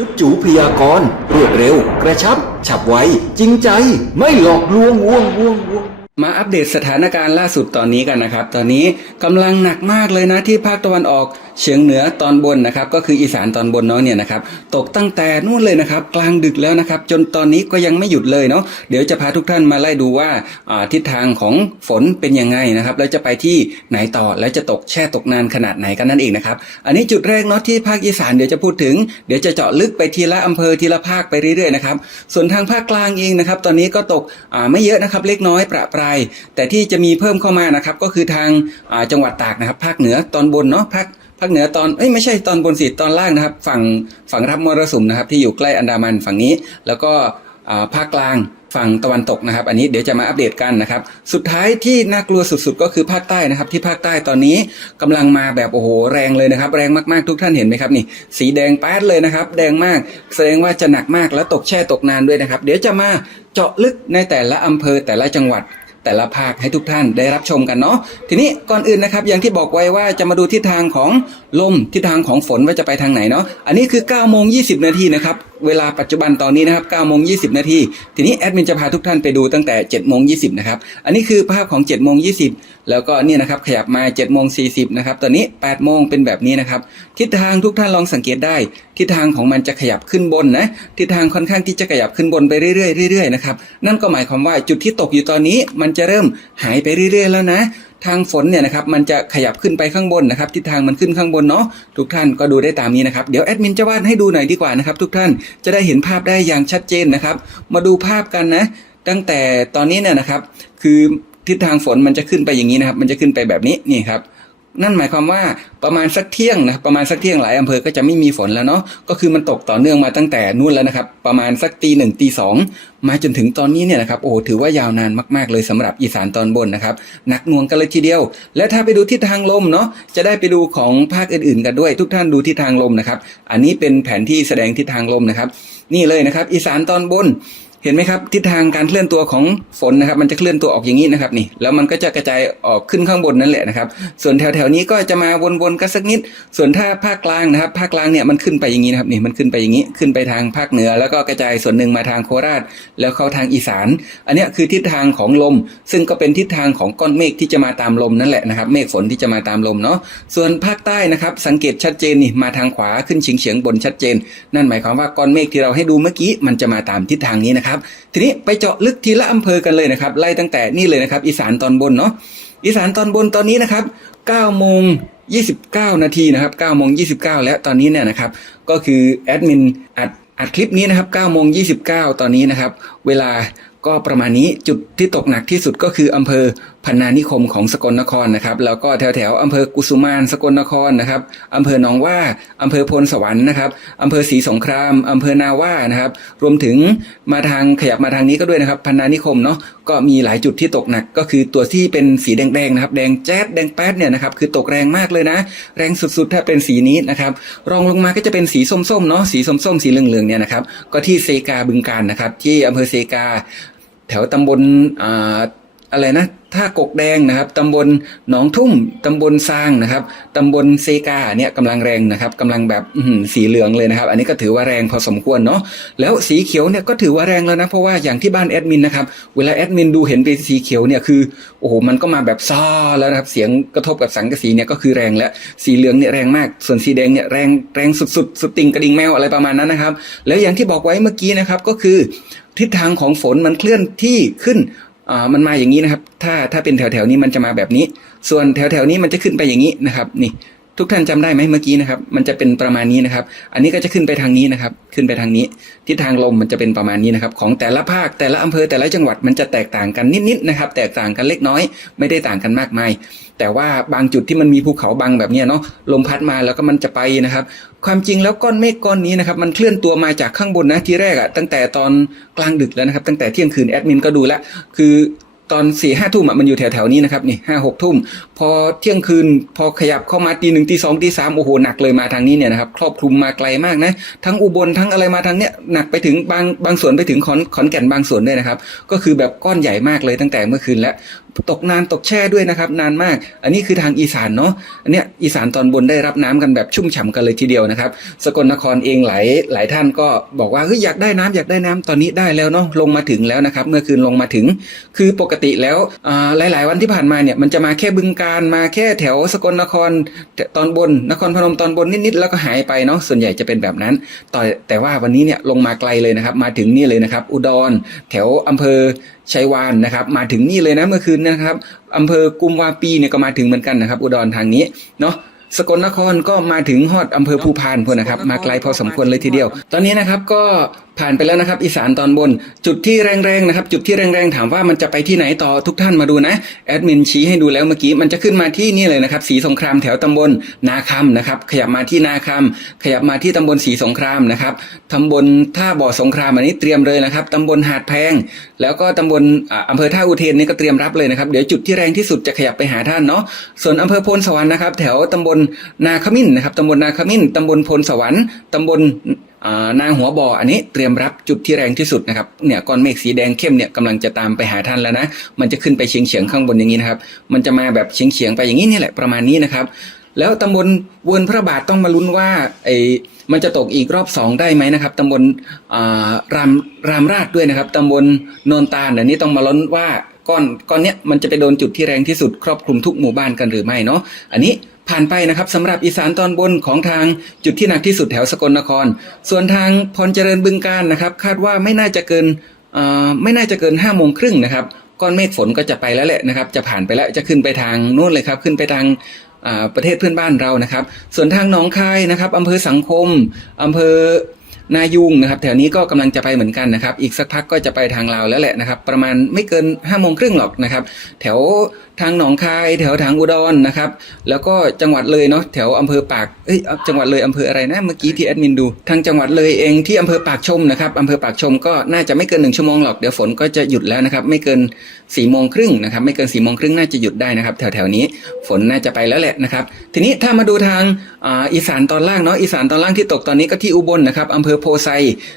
จุดจูพยากรรวดเร็ว กระชับ ฉับไว จริงใจ ไม่หลอกลวงวงวงวง มาอัปเดตสถานการณ์ล่าสุดตอนนี้กันนะครับ ตอนนี้กำลังหนักมากเลยนะที่ภาคตะวันออกเฉียงเหนือตอนบนนะครับ ก็คืออีสานตอนบนเนาะเนี่ยนะครับ ตกตั้งแต่นู่นเลยนะครับ กลางดึกแล้วนะครับ จนตอนนี้ก็ยังไม่หยุดเลยเนาะเดี๋ยวจะพาทุกท่านมาไล่ดูว่าทิศทางของฝนเป็นยังไงนะครับ แล้วจะไปที่ไหนต่อแล้วจะตกแช่ตกนานขนาดไหนกันนั่นเองนะครับ อันนี้จุดแรกเนาะที่ภาคอีสานเดี๋ยวจะพูดถึง เดี๋ยวจะเจาะลึกไปทีละอำเภอทีละภาคไปเรื่อยๆนะครับ ส่วนทางภาคกลางเองนะครับ ตอนนี้ก็ตกไม่เยอะนะครับ เล็กน้อยประปรายแต่ที่จะมีเพิ่มเข้ามานะครับก็คือทางจังหวัดตากนะครับภาคเหนือตอนบนเนาะภาคภาคเหนือตอนเอ้ยไม่ใช่ตอนบนสิตอนล่างนะครับ ฝั่งฝั่งรับมรสุมนะครับ ที่อยู่ใกล้อันดามันฝั่งนี้ แล้วก็ภาคกลางฝั่งตะวันตกนะครับ อันนี้เดี๋ยวจะมาอัปเดตกันนะครับ สุดท้ายที่น่ากลัวสุดๆ ก็คือภาคใต้นะครับ ที่ภาคใต้ตอนนี้กำลังมาแบบโอ้โหแรงเลยนะครับ แรงมากๆทุกท่านเห็นไหมครับนี่ สีแดงแป๊ดเลยนะครับ แดงมาก แสดงว่าจะหนักมากแล้วตกแช่ตกนานด้วยนะครับ เดี๋ยวจะมาเจาะลึกในแต่ละอำเภอแต่ละจังหวัด แต่ละภาคให้ทุกท่านได้รับชมกันเนาะทีนี้ก่อนอื่นนะครับอย่างที่บอกไว้ว่าจะมาดูทิศทางของลมทิศทางของฝนว่าจะไปทางไหนเนาะอันนี้คือ9โมงยีนาทีนะครับ เวลาปัจจุบันตอนนี้นะครับ9โมง20 นาที ทีนี้แอดมินจะพาทุกท่านไปดูตั้งแต่7โมง20 นะครับ อันนี้คือภาพของ7โมง20 แล้วก็เนี่ยนะครับขยับมา7โมง40 นะครับ ตอนนี้8โมงเป็นแบบนี้นะครับ ทิศทางทุกท่านลองสังเกตได้ ทิศทางของมันจะขยับขึ้นบนนะ ทิศทางค่อนข้างที่จะขยับขึ้นบนไปเรื่อยๆเรื่อยๆนะครับ นั่นก็หมายความว่าจุดที่ตกอยู่ตอนนี้มันจะเริ่มหายไปเรื่อยๆแล้วนะ ทางฝนเนี่ยนะครับมันจะขยับขึ้นไปข้างบนนะครับทิศทางมันขึ้นข้างบนเนาะทุกท่านก็ดูได้ตามนี้นะครับเดี๋ยวแอดมินจะวาดให้ดูหน่อยดีกว่านะครับทุกท่านจะได้เห็นภาพได้อย่างชัดเจนนะครับ มาดูภาพกันนะ ตั้งแต่ตอนนี้เนี่ยนะครับ คือทิศทางฝนมันจะขึ้นไปอย่างนี้นะครับ มันจะขึ้นไปแบบนี้นี่ครับ นั่นหมายความว่าประมาณสักเที่ยงนะครับประมาณสักเที่ยงหลายอำเภอก็จะไม่มีฝนแล้วเนาะก็คือมันตกต่อเนื่องมาตั้งแต่นู่นแล้วนะครับ ประมาณสักตีหนึ่งตีสองมาจนถึงตอนนี้เนี่ยนะครับโอ้ถือว่ายาวนานมากๆเลยสำหรับอีสานตอนบนนะครับหนักหน่วงกันเลยทีเดียว และถ้าไปดูทิศทางลมเนาะจะได้ไปดูของภาคอื่นๆ กันด้วย ทุกท่านดูทิศทางลมนะครับ อันนี้เป็นแผนที่แสดงทิศทางลมนะครับ นี่เลยนะครับ อีสานตอนบน ห็นไหมครับทิศทางการเคลื่อนตัวของฝนนะครับ มันจะเคลื่อนตัวออกอย่างนี้นะครับนี่แล้วมันก็จะกระจายออกขึ้นข้างบนนั่นแหละนะครับ ส่วนแถวๆนี้ก็จะมาวนๆกันสักนิด ส่วนถ้าภาคกลางนะครับ ภาคกลางเนี่ยมันขึ้นไปอย่างนี้นะครับนี่มันขึ้นไปอย่างนี้ขึ้นไปทางภาคเหนือ แล้วก็กระจายส่วนหนึ่งมาทางโคราช แล้วเข้าทางอีสาน อันนี้คือทิศทางของลม ซึ่งก็เป็นทิศทางของก้อนเมฆที่จะมาตามลมนั่นแหละนะครับ เมฆฝนที่จะมาตามลมเนาะส่วนภาคใต้นะครับ สังเกตชัดเจนนี่มาทางขวาขึ้นเฉียงเฉียงๆบนชัดเจน นั่นหมายความว่าก้อนเมฆที่เราให้ดูเมื่อกี้มันจะมาตามทิศทางนี้นะครับทีนี้ไปเจาะลึกทีละอำเภอกันเลยนะครับ ไล่ตั้งแต่นี่เลยนะครับ อีสานตอนบนเนาะอีสานตอนบนตอนนี้นะครับ9โมง29 นาทีนะครับ9โมง29 แล้วตอนนี้เนี่ยนะครับ ก็คือแอดมินอัดอัดคลิปนี้นะครับ9โมง29 ตอนนี้นะครับ เวลาก็ประมาณนี้จุดที่ตกหนักที่สุดก็คืออำเภอพันนานิคมของสกลนครนะครับ แล้วก็แถวแถวๆอำเภอกุสุมานสกลนครนะครับอำเภอหนองว่าอำเภอพลสวรรค์นะครับอำเภอศรีสงครามอำเภอนาว่านะครับ รวมถึงมาทางขยับมาทางนี้ก็ด้วยนะครับ พันนานิคมเนาะก็มีหลายจุดที่ตกหนัก ก็คือตัวที่เป็นสีแดงๆนะครับ แดงแจ๊ดแดงแป๊ดเนี่ยนะครับคือตกแรงมากเลยนะ แรงสุดๆถ้าเป็นสีนี้นะครับ รองลงมาก็จะเป็นสีส้มๆเนาะสีส้มๆสีเหลืองๆเนี่ยนะครับ ก็ที่เซกาบึงการนะครับ ที่อำเภอเซกา แถวตำบลอ่าอะไรนะ ท่ากกแดงนะครับตำบลหนองทุ่มตำบลซางนะครับตำบลเซกาเนี่ยกำลังแรงนะครับกำลังแบบสีเหลืองเลยนะครับ อันนี้ก็ถือว่าแรงพอสมควรเนาะแล้วสีเขียวเนี่ยก็ถือว่าแรงแล้วนะเพราะว่าอย่างที่บ้านแอดมินนะครับเวลาแอดมินดูเห็นเป็นสีเขียวเนี่ยคือโอ้โหมันก็มาแบบซ่าแล้วนะครับเสียงกระทบกับสังกะสีเนี่ยก็คือแรงแล้วสีเหลืองเนี่ยแรงมาก ส่วนสีแดงเนี่ยแรงแรงสุดๆสุดติงกระดิ่งแมวอะไรประมาณนั้นนะครับ แล้วอย่างที่บอกไว้เมื่อกี้นะครับก็คือทิศทางของฝนมันเคลื่อนที่ขึ้น มันมาอย่างนี้นะครับ ถ้าถ้าเป็นแถวแถวนี้มันจะมาแบบนี้ ส่วนแถวแถวนี้มันจะขึ้นไปอย่างนี้นะครับ นี่ ทุกท่านจำได้ไหมเมื่อกี้นะครับ มันจะเป็นประมาณนี้นะครับ อันนี้ก็จะขึ้นไปทางนี้นะครับ ขึ้นไปทางนี้ ทิศทางลมมันจะเป็นประมาณนี้นะครับ ของแต่ละภาคแต่ละอำเภอแต่ละจังหวัดมันจะแตกต่างกันนิดๆนะครับ แตกต่างกันเล็กน้อย ไม่ได้ต่างกันมากมาย แต่ว่าบางจุดที่มันมีภูเขาบังแบบนี้เนาะ ลมพัดมาแล้วก็มันจะไปนะครับ ความจริงแล้วก้อนเมฆก้อนนี้นะครับ มันเคลื่อนตัวมาจากข้างบนนะทีแรกอะตั้งแต่ตอนกลางดึกแล้วนะครับ ตั้งแต่เที่ยงคืนแอดมินก็ดูแลคือตอนสี่ห้าทุ่มมันอยู่แถวๆนี้นะครับนี่ห้าหกทุ่ม พอเที่ยงคืนพอขยับเข้ามาตีหนึ่งตีสองตีสามโอ้โหหนักเลยมาทางนี้เนี่ยนะครับครอบคลุมมาไกลมากนะ ทั้งอุบลทั้งอะไรมาทางเนี้ยหนักไปถึงบางบางส่วนไปถึงขอนขอนแก่นบางส่วนด้วยนะครับ ก็คือแบบก้อนใหญ่มากเลยตั้งแต่เมื่อคืนแล้วตกนานตกแช่ด้วยนะครับ นานมาก อันนี้คือทางอีสานเนาะอันเนี้ยอีสานตอนบนได้รับน้ำกันแบบชุ่มฉ่ำกันเลยทีเดียวนะครับ สกลนครเองหลายหลายท่านก็บอกว่าเฮ้ยอยากได้น้ำอยากได้น้ำตอนนี้ได้แล้วเนาะลงมาถึงแล้วนะครับ เมื่อคืนลงมาถึง คือปกติแล้วอ่าหลาย ๆ วันที่ผ่านมาเนี่ยมันจะมาแค่บึงการมาแค่แถวสกลนครตอนบนนครพนมตอนบนนิดๆแล้วก็หายไปเนาะส่วนใหญ่จะเป็นแบบนั้นต่อแต่ว่าวันนี้เนี่ยลงมาไกลเลยนะครับ มาถึงนี่เลยนะครับ อุดร แถวอำเภอชัยวานนะครับ มาถึงนี่เลยนะเมื่อคืนนะครับอำเภอกุมวาปีเนี่ยก็มาถึงเหมือนกันนะครับ อุดรทางนี้เนาะสกลนครก็มาถึงฮอดอำเภอภูพานพวกนะครับ มาไกลพอสมควรเลยทีเดียว ตอนนี้นะครับก็ ผ่านไปแล้วนะครับ อีสานตอนบน จุดที่แรงๆนะครับ จุดที่แรงๆถามว่ามันจะไปที่ไหนต่อทุกท่านมาดูนะแอดมินชี้ให้ดูแล้วเมื่อกี้มันจะขึ้นมาที่นี่เลยนะครับสีสงครามแถวตำบลนาคำนะครับ ขยับมาที่นาคำขยับมาที่ตำบลสีสงครามนะครับตำบลท่าบ่อสงครามอันนี้เตรียมเลยนะครับตำบลหาดแพง แล้วก็ตำบลออำเภอท่าอุเทนนี่ก็เตรียมรับเลยนะครับเดี๋ยวจุดที่แรงที่สุดจะขยับไปหาท่านเนาะส่วนอำเภอโพนสวรรค์นะครับ แถวตำบลนาขมิ้นนะครับตำบลนาขมิ้นตำบลโพนสวรรค์ตำบลนางหัวบ่ออันนี้เตรียมรับจุดที่แรงที่สุดนะครับเนี่ยก้อนเมฆสีแดงเข้มเนี่ยกำลังจะตามไปหาท่านแล้วนะ มันจะขึ้นไปเฉียงเฉียงข้างบนอย่างนี้นะครับมันจะมาแบบเฉียงเฉียงไปอย่างนี้นี่แหละประมาณนี้นะครับ แล้วตำบลเวินพระบาทต้องมาลุ้นว่าไอ้มันจะตกอีกรอบสองได้ไหมนะครับตำบลรามรามราชด้วยนะครับตำบลนนตาลอันนี้ต้องมาลุ้นว่าก้อนก้อนเนี้ยมันจะไปโดนจุดที่แรงที่สุดครอบคลุมทุกหมู่บ้านกันหรือไม่เนาะอันนี้ ผ่านไปนะครับสำหรับอีสานตอนบนของทางจุดที่หนักที่สุดแถวสกลนคร ส่วนทางพรเจริญบึงการนะครับ คาดว่าไม่น่าจะเกินไม่น่าจะเกินห้าโมงครึ่งนะครับก้อนเมฆฝนก็จะไปแล้วแหละนะครับ จะผ่านไปแล้วจะขึ้นไปทางนู่นเลยครับขึ้นไปทางประเทศเพื่อนบ้านเรานะครับ ส่วนทางหนองคายนะครับอำเภอสังคมอำเภอนายุงนะครับ แถวนี้ก็กำลังจะไปเหมือนกันนะครับ อีกสักพักก็จะไปทางลาวแล้วแหละนะครับ ประมาณไม่เกิน5้าโมงครึ่งหรอกนะครับ แถว ทางหนองคายแถวทางอุดรนะครับ แล้วก็จังหวัดเลยเนาะแถวอำเภอปากเอ้ยจังหวัดเลยอำเภออะไรนะเมื่อกี้ที่แอดมินดู ทางจังหวัดเลยเองที่อำเภอปากชมนะครับอำเภอปากชมก็น่าจะไม่เกินหนึ่งชั่วโมงหรอกเดี๋ยวฝนก็จะหยุดแล้วนะครับไม่เกินสี่โมงครึ่งนะครับไม่เกินสี่โมงครึ่งน่าจะหยุดได้นะครับแถวแถวๆนี้ฝนน่าจะไปแล้วแหละนะครับ ทีนี้ถ้ามาดูทางอีสานตอนล่างเนาะอีสานตอนล่างที่ตกตอนนี้ก็ที่อุบลนะครับอำเภอโพไซ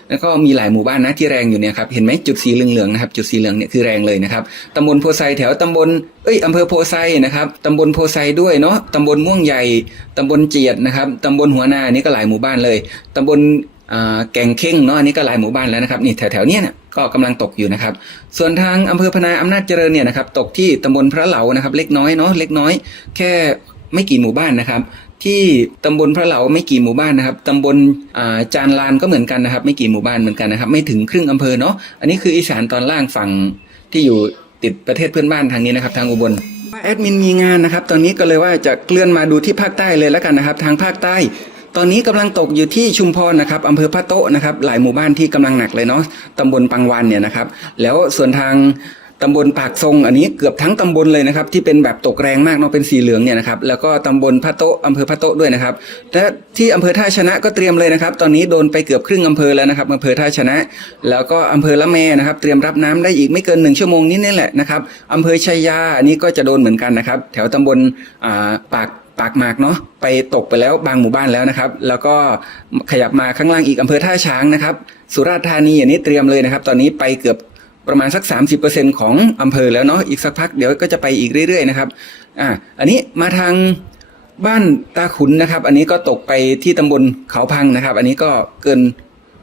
แล้วก็มีหลายหมู่บ้านนะที่แรงอยู่เนี่ยครับเห็นไหมจุดสีเหลืองๆนะครับจุดสีเหลืองเนี่ยคือแรงเลยนะครับตำบลโพไซแถวตำบลเอ้ยอำเภอโพไซนะครับตำบลโพไซด้วยเนาะตำบลม่วงใหญ่ตำบลเจียดนะครับตำบลหัวนานี่ก็หลายหมู่บ้านเลยตำบลแก่งเข่งเนาะอันนี้ก็หลายหมู่บ้านแล้วนะครับนี่แถวๆเนี้ยนะก็กำลังตกอยู่นะครับ ส่วนทางอำเภอพนาอำนาจเจริญเนี่ยนะครับตกที่ตำบลพระเหลานะครับ เล็กน้อยเนาะเล็กน้อย แค่ไม่กี่หมู่บ้านนะครับ ที่ตำบลพระเหลาไม่กี่หมู่บ้านนะครับตำบลจานลานก็เหมือนกันนะครับ ไม่กี่หมู่บ้านเหมือนกันนะครับ ไม่ถึงครึ่งอำเภอเนาะอันนี้คืออีสานตอนล่างฝั่งที่อยู่ ติดประเทศเพื่อนบ้านทางนี้นะครับ ทางอุบลแอดมินมีงานนะครับ ตอนนี้ก็เลยว่าจะเคลื่อนมาดูที่ภาคใต้เลยแล้วกันนะครับ ทางภาคใต้ ตอนนี้กำลังตกอยู่ที่ชุมพรนะครับอำเภอพระโต๊ะนะครับ หลายหมู่บ้านที่กำลังหนักเลยเนาะตำบลปังวันเนี่ยนะครับ แล้วส่วนทาง ตำบลปากทรงอันนี้เกือบทั้งตำบลเลยนะครับ ที่เป็นแบบตกแรงมากเนาะเป็นสีเหลืองเนี่ยนะครับแล้วก็ตำบลพระโตะอำเภอพระโตะด้วยนะครับและที่อำเภอท่าชนะก็เตรียมเลยนะครับ ตอนนี้โดนไปเกือบครึ่งอำเภอแล้วนะครับอำเภอท่าชนะ แล้วก็อำเภอละแมนะครับ เตรียมรับน้ำได้อีกไม่เกินหนึ่งชั่วโมงนี้นี่แหละนะครับอำเภอชัยยาอันนี้ก็จะโดนเหมือนกันนะครับ แถวตำบลปากปากหมากเนาะไปตกไปแล้วบางหมู่บ้านแล้วนะครับ แล้วก็ขยับมาข้างล่างอีกอำเภอท่าช้างนะครับ สุราษฎร์ธานีอันนี้เตรียมเลยนะครับ ตอนนี้ไปเกือบ ประมาณสัก 30%ของอำเภอแล้วเนาะอีกสักพักเดี๋ยวก็จะไปอีกเรื่อยๆนะครับอ่าอันนี้มาทางบ้านตาขุนนะครับ อันนี้ก็ตกไปที่ตำบลเขาพังนะครับ อันนี้ก็เกิน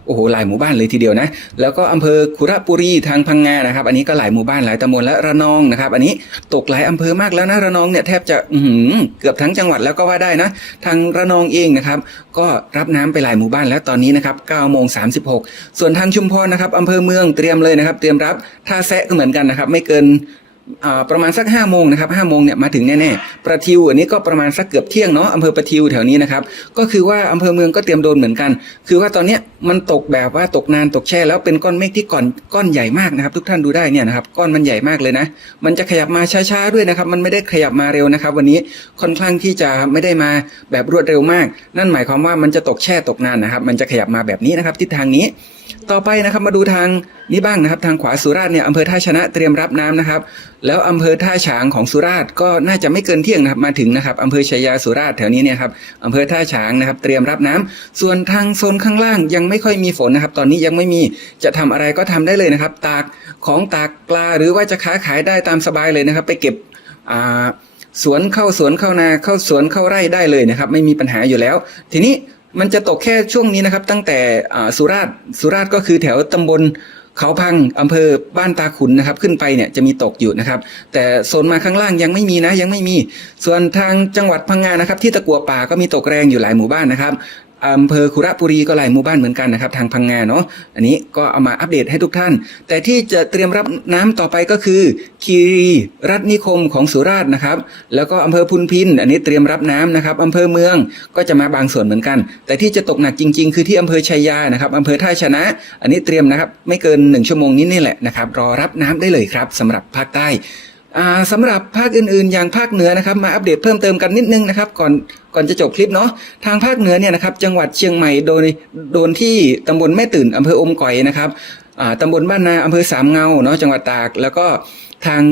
โอ้โหหลายหมู่บ้านเลยทีเดียวนะ แล้วก็อำเภอคุระบุรีทางพังงานะครับ อันนี้ก็หลายหมู่บ้านหลายตำบลและระนองนะครับ อันนี้ตกหลายอำเภอมากแล้วนะระนองเนี่ยแทบจะเกือบทั้งจังหวัดแล้วก็ว่าได้นะ ทางระนองเองนะครับ ก็รับน้ำไปหลายหมู่บ้านแล้วตอนนี้นะครับ9โมง36 ส่วนทางชุมพรนะครับอำเภอเมืองเตรียมเลยนะครับ เตรียมรับท่าแซะก็เหมือนกันนะครับ ไม่เกินประมาณสัก5้าโมงนะครับห้าโมงเนี่ยมาถึงแน่ๆประทิวอันนี้ก็ประมาณสักเกือบเที่ยงเนาะอำเภอประทิวแถวนี้นะครับ ก็คือว่าอำเภอเมืองก็เตรียมโดนเหมือนกัน คือว่าตอนเนี้ยมันตกแบบว่าตกนานตกแช่แล้วเป็นก้อนเมฆที่ก่อนก้อนใหญ่มากนะครับ ทุกท่านดูได้เนี่ยนะครับก้อนมันใหญ่มากเลยนะ มันจะขยับมาช้าๆด้วยนะครับ มันไม่ได้ขยับมาเร็วนะครับ วันนี้ค่อนข้างที่จะไม่ได้มาแบบรวดเร็วมาก นั่นหมายความว่ามันจะตกแช่ตกนานนะครับ มันจะขยับมาแบบนี้นะครับทิศทางนี้ ต่อไปนะครับมาดูทางนี้บ้างนะครับ ทางขวาสุราษฎร์เนี่ยอำเภอท่าชนะเตรียมรับน้ำนะครับ แล้วอำเภอท่าฉางของสุราษฎร์ก็น่าจะไม่เกินเที่ยงนะครับมาถึงนะครับอำเภอชายาสุราษฎร์แถวนี้เนี่ยครับอำเภอท่าฉางนะครับ เตรียมรับน้ำส่วนทางโซนข้างล่างยังไม่ค่อยมีฝนนะครับ ตอนนี้ยังไม่มีจะทำอะไรก็ทำได้เลยนะครับ ตากของตากปลาหรือว่าจะค้าขายได้ตามสบายเลยนะครับ ไปเก็บอ่าสวนเข้าสวนเข้านาเข้าสวนเข้าไร่ได้เลยนะครับ ไม่มีปัญหาอยู่แล้ว ทีนี้มันจะตกแค่ช่วงนี้นะครับ ตั้งแต่อ่าสุราษฎร์สุราษฎร์ก็คือแถวตำบลเขาพังอำเภอบ้านตาขุนนะครับ ขึ้นไปเนี่ยจะมีตกอยู่นะครับ แต่โซนมาข้างล่างยังไม่มีนะยังไม่มี ส่วนทางจังหวัดพังงานะครับ ที่ตะกัวป่าก็มีตกแรงอยู่หลายหมู่บ้านนะครับ อำเภอคุระบุรีก็หลายหมู่บ้านเหมือนกันนะครับ ทางพังงาเนาะอันนี้ก็เอามาอัปเดตให้ทุกท่าน แต่ที่จะเตรียมรับน้ำต่อไปก็คือ คีรีรัตนิคมของสุราษฎร์นะครับ แล้วก็อำเภอพุนพิน อันนี้เตรียมรับน้ำนะครับอำเภอเมืองก็จะมาบางส่วนเหมือนกัน แต่ที่จะตกหนักจริง ๆ คือที่อำเภอชัยยานะครับอำเภอท่าชนะ อันนี้เตรียมนะครับไม่เกินหนึ่งชั่วโมงนี้นี่แหละนะครับรอรับน้ำได้เลยครับสำหรับภาคใต้ สำหรับภาคอื่นๆ อย่างภาคเหนือนะครับมาอัปเดตเพิ่มเติมกันนิดนึงนะครับก่อนก่อนจะจบคลิปเนาะทางภาคเหนือเนี่ยนะครับจังหวัดเชียงใหม่โดนโดนที่ตำบลแม่ตื่นอำเภออมก่อยนะครับตำบลบ้านนาอำเภอสามเงาเนาะจังหวัดตาก แล้วก็ทาง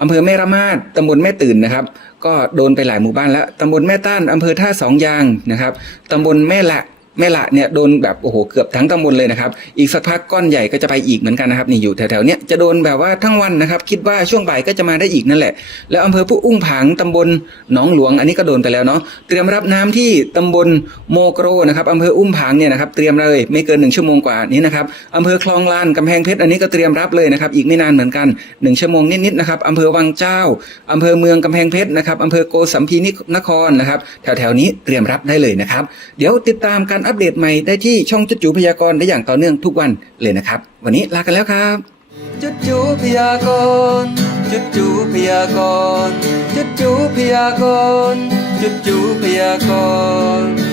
อำเภอแม่ระมาดตำบลแม่ตื่นนะครับ ก็โดนไปหลายหมู่บ้านแล้วตำบลแม่ต้านอำเภอท่าสองยางนะครับตำบลแม่ละ แม่ละเนี่ยโดนแบบโอ้โหเกือบทั้งตำบลเลยนะครับ อีกสักพักก้อนใหญ่ก็จะไปอีกเหมือนกันนะครับนี่อยู่แถวๆเนี้ยจะโดนแบบว่าทั้งวันนะครับ คิดว่าช่วงบ่ายก็จะมาได้อีกนั่นแหละ แล้วอำเภอผู้อุ้งผางตำบลหนองหลวง อันนี้ก็โดนไปแล้วเนาะเตรียมรับน้ำที่ตำบลโมโกรนะครับอำเภออุ้มผางเนี่ยนะครับเตรียมเลยไม่เกินหนึ่งชั่วโมงกว่านี้นะครับอำเภอคลองลานกำแพงเพชรอันนี้ก็เตรียมรับเลยนะครับอีกไม่นานเหมือนกันหนึ่งชั่วโมงนิดๆนะครับอำเภอวังเจ้าอำเภอเมืองกำแพงเพชรนะครับอำเภอโกสัมพีนครนะครับแถวๆนี้เตรียมรับได้เลยนะครับ เดี๋ยวติดตามการอัปเดตใหม่ได้ที่ช่องจุดจูพยากรณ์ได้อย่างต่อเนื่องทุกวันเลยนะครับ วันนี้ลากันแล้วครับ จุดจูพยากรณ์จุดจูพยากรณ์จุดจูพยากรณ์จุดจูพยากรณ์